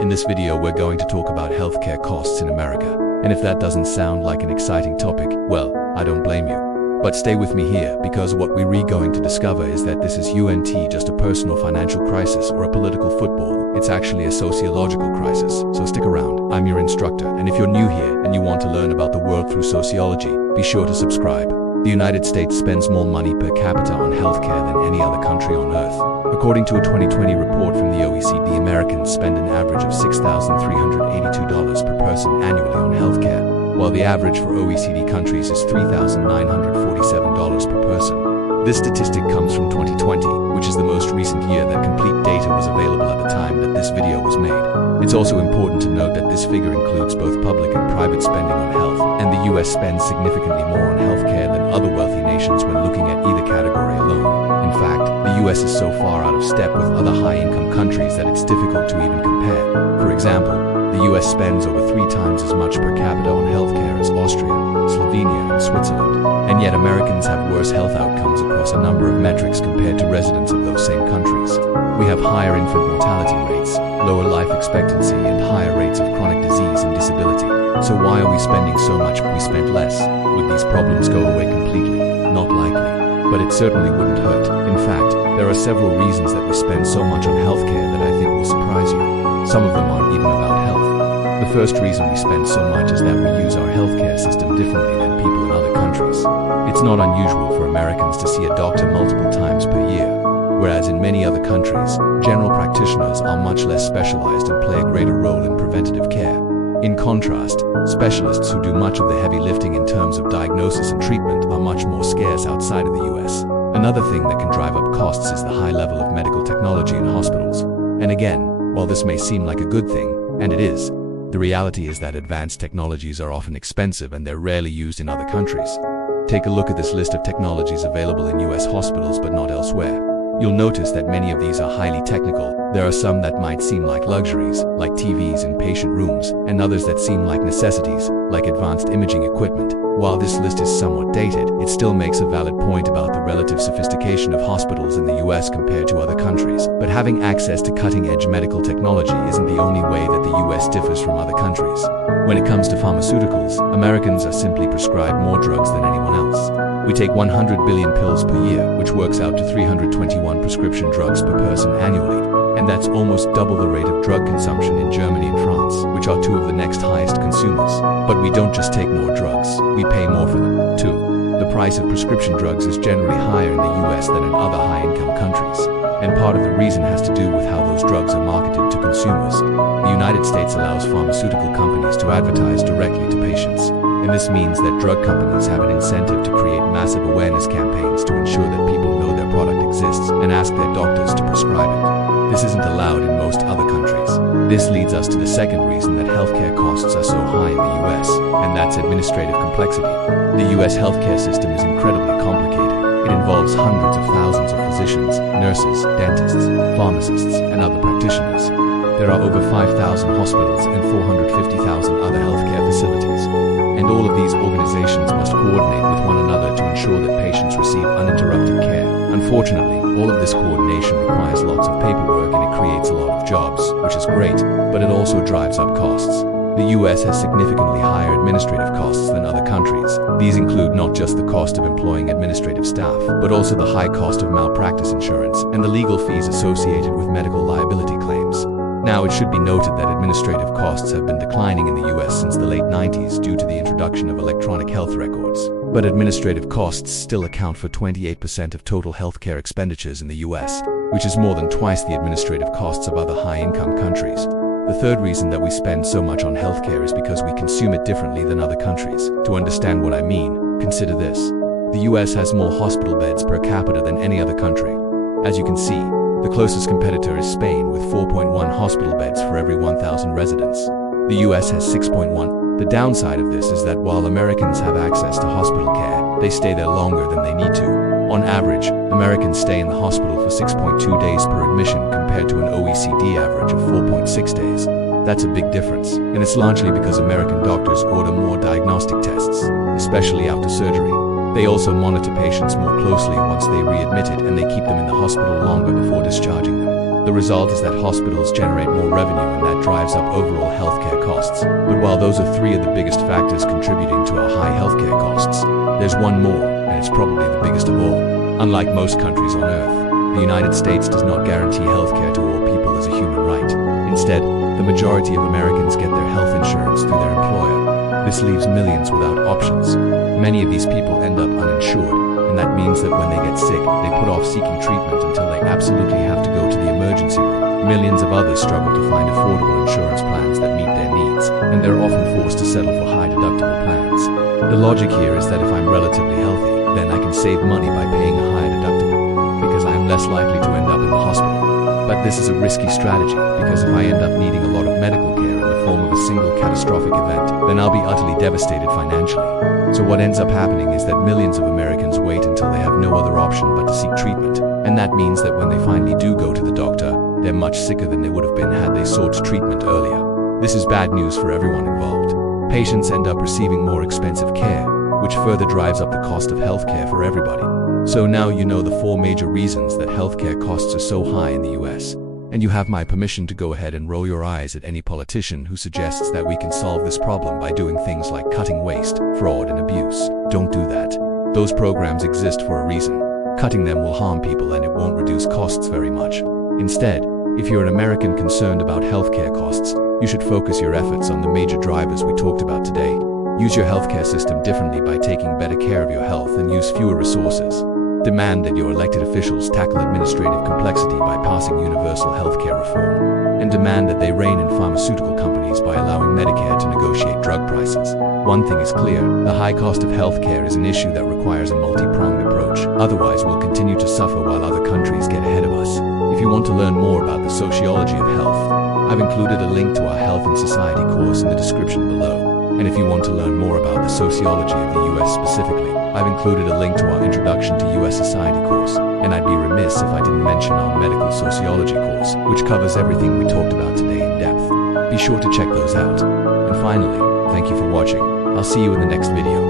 In this video, we're going to talk about healthcare costs in America. And if that doesn't sound like an exciting topic, well, I don't blame you. But stay with me here, because what we're going to discover is that this isn't just a personal financial crisis or a political football. It's actually a sociological crisis. So stick around. I'm your instructor, and if you're new here and you want to learn about the world through sociology, be sure to subscribe. The United States spends more money per capita on healthcare than any other country on earth. According to a 2020 report from the OECD, Americans spend an average of $6,382 per person annually on healthcare, while the average for OECD countries is $3,947 per person. This statistic comes from 2020, which is the most recent year that complete data was available at the time that this video was made. It's also important to note that this figure includes both public and private spending on health, and the US spends significantly more on healthcare than other wealthy nations when looking at either category alone. In fact, the US is so far out of step with other high-income countries that it's difficult to even compare. For example, the US spends over 3 times as much per capita on healthcare as Austria, Slovenia, and Switzerland, and yet Americans have worse health outcomes across a number of metrics compared to residents of those same countries. We have higher infant mortality rates, lower life expectancy, and higher rates of chronic disease and disability. So why are we spending so much if we spent less? Would these problems go away completely? Not likely. But it certainly wouldn't hurt. In fact, there are several reasons that we spend so much on healthcare that I think will surprise you. Some of them aren't even about health. The first reason we spend so much is that we use our healthcare system differently than people in other countries. It's not unusual for Americans to see a doctor multiple times per year, whereas in many other countries, general practitioners are much less specialized and play a greater role in preventative care. In contrast, specialists who do much of the heavy lifting in terms of diagnosis and treatment are much more scarce outside of the US. Another thing that can drive up costs is the high level of medical technology in hospitals. And again, while this may seem like a good thing, and it is, the reality is that advanced technologies are often expensive and they're rarely used in other countries. Take a look at this list of technologies available in US hospitals but not elsewhere. You'll notice that many of these are highly technical. There are some that might seem like luxuries, like TVs in patient rooms, and others that seem like necessities, like advanced imaging equipment. While this list is somewhat dated, it still makes a valid point about the relative sophistication of hospitals in the US compared to other countries. But having access to cutting-edge medical technology isn't the only way that the US differs from other countries. When it comes to pharmaceuticals, Americans are simply prescribed more drugs than anyone else. We take 100 billion pills per year, which works out to 321 prescription drugs per person annually. And that's almost double the rate of drug consumption in Germany and France, which are 2 of the next highest consumers. But we don't just take more drugs, we pay more for them, too. The price of prescription drugs is generally higher in the US than in other high-income countries. And part of the reason has to do with how those drugs are marketed to consumers. The United States allows pharmaceutical companies to advertise directly to patients. And this means that drug companies have an incentive to create massive awareness campaigns to ensure that people know their product exists and ask their doctors to prescribe it. This isn't allowed in most other countries. This leads us to the second reason that healthcare costs are so high in the US, and that's administrative complexity. The US healthcare system is incredibly complicated. It involves hundreds of thousands of physicians, nurses, dentists, pharmacists, and other practitioners. There are over 5,000 hospitals and 450,000 other healthcare facilities. And all of these organizations must coordinate with one another to ensure that patients receive uninterrupted care. Unfortunately, all of this coordination requires lots of paperwork and it creates a lot of jobs, which is great, but it also drives up costs. The US has significantly higher administrative costs than other countries. These include not just the cost of employing administrative staff, but also the high cost of malpractice insurance and the legal fees associated with medical liability claims. Now, it should be noted that administrative costs have been declining in the US since the late 90s due to the introduction of electronic health records. But administrative costs still account for 28% of total healthcare expenditures in the US, which is more than twice the administrative costs of other high-income countries. The third reason that we spend so much on healthcare is because we consume it differently than other countries. To understand what I mean, consider this. The US has more hospital beds per capita than any other country. As you can see, the closest competitor is Spain with 4.1 hospital beds for every 1,000 residents. The US has 6.1. The downside of this is that while Americans have access to hospital care, they stay there longer than they need to. On average, Americans stay in the hospital for 6.2 days per admission compared to an OECD average of 4.6 days. That's a big difference, and it's largely because American doctors order more diagnostic tests, especially after surgery. They also monitor patients more closely once they're readmitted, and they keep them in the hospital longer before discharging them. The result is that hospitals generate more revenue and that drives up overall healthcare costs. But while those are three of the biggest factors contributing to our high healthcare costs, there's one more, and it's probably the biggest of all. Unlike most countries on Earth, the United States does not guarantee healthcare to all people as a human right. Instead, the majority of Americans get their health insurance through their employer. This leaves millions without options. Many of these people end up uninsured, and that means that when they get sick, they put off seeking treatment until they absolutely have to go to the emergency room. Millions of others struggle to find affordable insurance plans that meet their needs, and they're often forced to settle for high deductible plans. The logic here is that if I'm relatively healthy, then I can save money by paying a higher deductible, because I am less likely to end up in the hospital. But this is a risky strategy, because if I end up needing a lot of medical care in the form of a single catastrophic event, then I'll be utterly devastated financially. So what ends up happening is that millions of Americans wait until they have no other option but to seek treatment, and that means that when they finally do go to the doctor, they're much sicker than they would have been had they sought treatment earlier. This is bad news for everyone involved. Patients end up receiving more expensive care, which further drives up the cost of healthcare for everybody. So now you know the 4 major reasons that healthcare costs are so high in the US. And you have my permission to go ahead and roll your eyes at any politician who suggests that we can solve this problem by doing things like cutting waste, fraud, and abuse. Don't do that. Those programs exist for a reason. Cutting them will harm people and it won't reduce costs very much. Instead, if you're an American concerned about healthcare costs, you should focus your efforts on the major drivers we talked about today. Use your healthcare system differently by taking better care of your health and use fewer resources. Demand that your elected officials tackle administrative complexity by passing universal healthcare reform. And demand that they rein in pharmaceutical companies by allowing Medicare to negotiate drug prices. One thing is clear, the high cost of healthcare is an issue that requires a multi-pronged approach. Otherwise, we'll continue to suffer while other countries get ahead of us. If you want to learn more about the sociology of health, I've included a link to our Health and Society course in the description below. And if you want to learn more about the sociology of the US specifically, I've included a link to our Introduction to US Society course. And I'd be remiss if I didn't mention our Medical Sociology course, which covers everything we talked about today in depth. Be sure to check those out. And finally, thank you for watching. I'll see you in the next video.